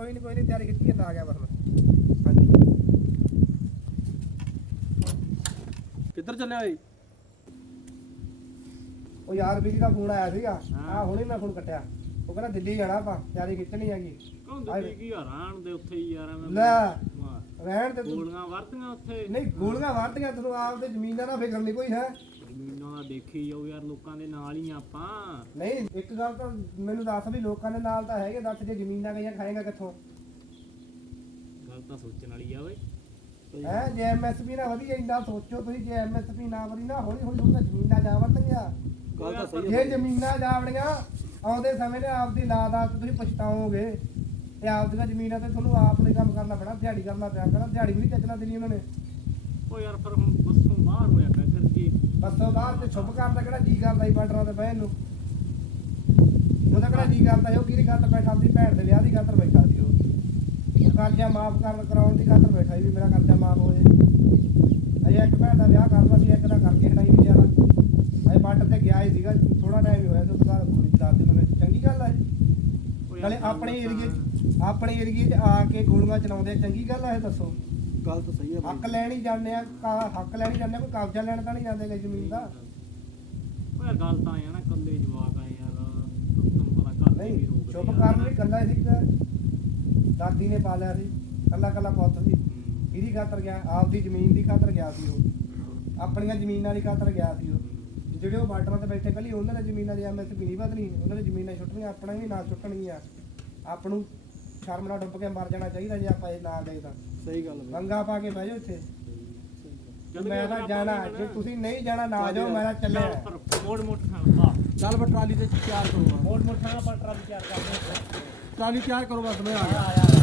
ਕੋਈ ਨਹੀਂ ਕੋਈ ਨਹੀਂ ਤਿਆਰੀ ਕੀਤੀ ਜਾਂਦਾ ਆ ਗਿਆ ਬਸ ਮੈਂ। ਹਾਂਜੀ। ਕਿੱਧਰ ਚੱਲਿਆ ਓਏ ਉਹ ਯਾਰ ਬਿਜ਼ੀ ਦਾ ਫੋਨ ਆਇਆ ਸੀਗਾ। ਆ ਹੁਣੇ ਮੈਂ ਫੋਨ ਕੱਟਿਆ। ਉਹ ਕਹਿੰਦਾ ਦਿੱਲੀ ਜਾਣਾ ਆਪਾਂ ਤਿਆਰੀ ਖਿੱਚਣੀ ਹੈਗੀ। ਕਿਉਂ ਦਿੱਲੀ ਕੀ ਹਰਾਨ ਦੇ ਉੱਥੇ ਹੀ ਯਾਰ ਐਵੇਂ ਲੈ। ਰਹਿਣ ਤੇ ਤੂੰ। ਗੋਲੀਆਂ ਵਰਤੀਆਂ ਉੱਥੇ। ਨਹੀਂ ਗੋਲੀਆਂ ਵਰਤੀਆਂ ਤੈਨੂੰ ਆਪਦੇ ਜ਼ਮੀਨਾਂ ਦਾ ਫਿਕਰ ਨਹੀਂ ਕੋਈ ਹੈ। ਜ਼ਮੀਨਾਂ ਦਾ ਦੇਖੀ ਜਾਓ ਯਾਰ ਲੋਕਾਂ ਦੇ ਨਾਲ ਹੀ ਆਪਾਂ। ਨਹੀਂ ਇੱਕ ਗੱਲ ਤਾਂ ਮੈਨੂੰ ਦੱਸ ਵੀ ਲੋਕਾਂ ਦੇ ਨਾਲ ਤਾਂ ਹੈਗੇ ਦੱਸ ਜੇ ਜ਼ਮੀਨਾਂ ਗਈਆਂ ਖਾਏਗਾ ਕਿੱਥੋਂ? ਗੱਲ ਤਾਂ ਸੋਚਣ ਵਾਲੀ ਆ ਓਏ। ਹੈ ਜੇ ਐਮਐਸਪੀ ਨਾ ਵਧੀਆ ਇੰਨਾ ਸੋਚੋ ਤੁਸੀਂ ਜੇ ਐਮਐਸਪੀ ਨਾ ਵਧੀ ਨਾ ਹੌਲੀ ਹੌਲੀ ਤੁਹਾਡੀਆਂ ਜ਼ਮੀਨਾਂ ਜਾ ਵੜਨਗੀਆਂ ਗੱਲ ਤਾਂ ਸਹੀ ਜੇ ਜ਼ਮੀਨਾਂ ਜਾਵੜੀਆਂ ਆਉਂਦੇ ਸਮੇਂ ਤੇ ਆਪਦੀ ਲਾਦਾਤ ਤੁਸੀਂ ਪਛਤਾਓਗੇ। ਤੇ ਆਪਦੀਆਂ ਜ਼ਮੀਨਾਂ ਤੇ ਤੁਹਾਨੂੰ ਆਪ ਨੇ ਕੰਮ ਕਰਨਾ ਪੈਣਾ ਦਿਹਾੜੀ ਕਰਨਾ ਪਿਆ ਕਰਨਾ ਦਿਹਾੜੀ ਵੀ ਨਹੀਂ ਚੱਜਣਾ ਦੇਣੀ ਉਹਨਾਂ ਨੇ। ਓ ਯਾਰ ਫਿਰ ਹੁਣ ਬੱਸੋਂ ਬਾਹਰ ਹੋਇਆ ਬਸੋਂ ਬਾਹਰ ਤੇ ਛੁੱਪ ਕਰਦਾ ਕਿਹੜਾ ਜੀ ਕਰਦਾ ਹੀ ਬਾਰਡਰਾਂ ਤੇ ਬਹਿਣ ਨੂੰ। ਉਹਦਾ ਕਿਹੜਾ ਜੀ ਕਰਦਾ ਉਹ ਕਿਹਦੀ ਖਾਤਰ ਬੈਠਾ ਸੀ? ਭੈਣ ਦੇ ਵਿਆਹ ਦੀ ਖਾਤਰ ਬੈਠਾ ਸੀ ਉਹ। ਕਰਜ਼ਾ ਮਾਫ ਕਰਨ ਕਰਾਉਣ ਦੀ ਖਾਤਰ ਬੈਠਾ ਸੀ ਵੀ ਮੇਰਾ ਕਰਜ਼ਾ ਮਾਫ ਹੋ ਜੇ। ਅਜੇ ਇੱਕ ਭੈਣ ਦਾ ਵਿਆਹ ਕਰਨਾ ਸੀ ਇੱਕ ਦਾ ਕਰਕੇ ਹਟਾਈ ਵਿਚਾਰਾ। ਅਜੇ ਬਾਰਡਰ ਤੇ ਗਿਆ ਹੀ ਸੀਗਾ ਥੋੜਾ ਟਾਈਮ ਹੀ ਹੋਇਆ ਤੇ ਉਹਦਾ ਗੋਲੀ ਚਲਾ ਦਿੱਤੀ ਉਹਨਾਂ ਨੇ ਚੰਗੀ ਗੱਲ ਹੈ ਨਾਲੇ ਆਪਣੇ ਏਰੀਏ ਆਪਣੇ ਏਰੀਏ 'ਚ ਆ ਕੇ ਗੋਲੀਆਂ ਚਲਾਉਂਦੇ ਚੰਗੀ ਗੱਲ ਹੈ ਦੱਸੋ। ਗੱਲ ਤਾਂ ਸਹੀ ਹੈ ਹੱਕ ਲੈਣ ਹੀ ਜਾਂਦੇ ਆ ਕਾ- ਹੱਕ ਲੈਣ ਹੀ ਜਾਂਦੇ ਆ, ਕੋਈ ਕਬਜ਼ਾ ਲੈਣ ਤਾਂ ਨਹੀਂ ਜਾਂਦੇ ਗੇ ਜ਼ਮੀਨ ਦਾ। ਯਾਰ ਗੱਲ ਤਾਂ ਆਇਆ ਨਾ ਕੱਲੇ ਜਵਾਕ ਆ ਯਾਰ ਤੁਹਾਨੂੰ ਪਤਾ ਘਰ ਦੇ ਵੀ ਨਹੀਂ ਰੋਕਦੇ ਚੁੱਪ। ਕਰਨ ਲਈ ਕੱਲਾ ਸੀ ਇੱਕ ਦਾਦੀ ਨੇ ਪਾਲਿਆ ਸੀ ਕੱਲਾ ਕੱਲਾ ਪੁੱਤ ਸੀ। ਇਹਦੀ ਖਾਤਰ ਗਿਆ ਆਪਦੀ ਜ਼ਮੀਨ ਦੀ ਖਾਤਰ ਗਿਆ ਸੀ ਉਹ। ਆਪਣੀਆਂ ਜ਼ਮੀਨਾਂ ਦੀ ਖਾਤਰ ਗਿਆ ਸੀ ਉਹ। ਜਿਹੜੇ ਉਹ ਬਾਰਡਰਾਂ ਤੇ ਬੈਠੇ ਕੱਲੀ ਉਹਨਾਂ ਦੀ ਜ਼ਮੀਨਾਂ ਦੀ ਐਮਐਸਪੀ ਨਹੀਂ ਵਧਣੀ ਉਹਨਾਂ ਦੀ ਜ਼ਮੀਨਾਂ ਛੁੱਟਣੀਆਂ ਆਪਣਾ ਵੀ ਨਾ ਛੁੱਟਣਗੀਆਂ। ਆਪ ਨੂੰ ਸ਼ਰਮ ਨਾਲ ਡੁੱਬ ਕੇ ਮਰ ਜਾਣਾ ਚਾਹੀਦਾ ਜੇ ਆਪਾਂ ਇਹ ਨਾ ਗਏ ਤਾਂ। ਸਹੀ ਗੱਲ ਹੈ ਮੰਗਾ ਪਾ ਕੇ ਬਹਿ ਜਾਓ ਇੱਥੇ। ਮੈਂ ਤਾਂ ਜਾਣਾ ਜੇ। ਤੁਸੀਂ ਨਹੀਂ ਜਾਣਾ ਨਾ ਜਾਓ ਮੈਂ ਤਾਂ ਚੱਲ ਚੱਲਿਆ ਪਰ ਮੋੜ ਮੋੜ ਖਾਣਾ ਚੱਲ ਬਟ ਟਰਾਲੀ ਤੇ ਤਿਆਰ ਕਰੋ ਮੋੜ ਮੋੜ ਖਾਣਾ ਪਰ ਟਰਾਲੀ ਤਿਆਰ ਕਰਦੇ ਟਰਾਲੀ ਤਿਆਰ ਕਰੋ ਬਸ ਮੈਂ ਆ ਗਿਆ।